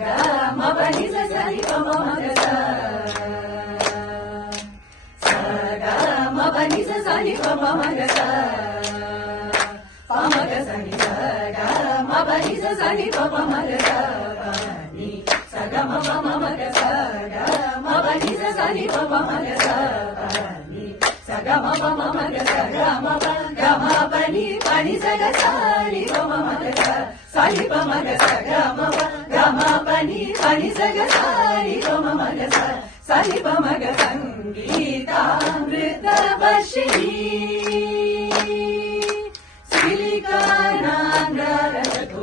ग म पनि स नि प म ग स ग म पनि स नि प म ग स प म ग स नि स ग म पनि स नि प म ग स नि स ग म प म ग स ग म पनि स नि प म ग स नि स ग म प म ग स ग म पनि पनि स ग स नि प म ग स नि प म ग स ग म पनि पनि स ग स नि प म ग स नि प म ग संगीतामृतवर्षिणी सिलिका नागरको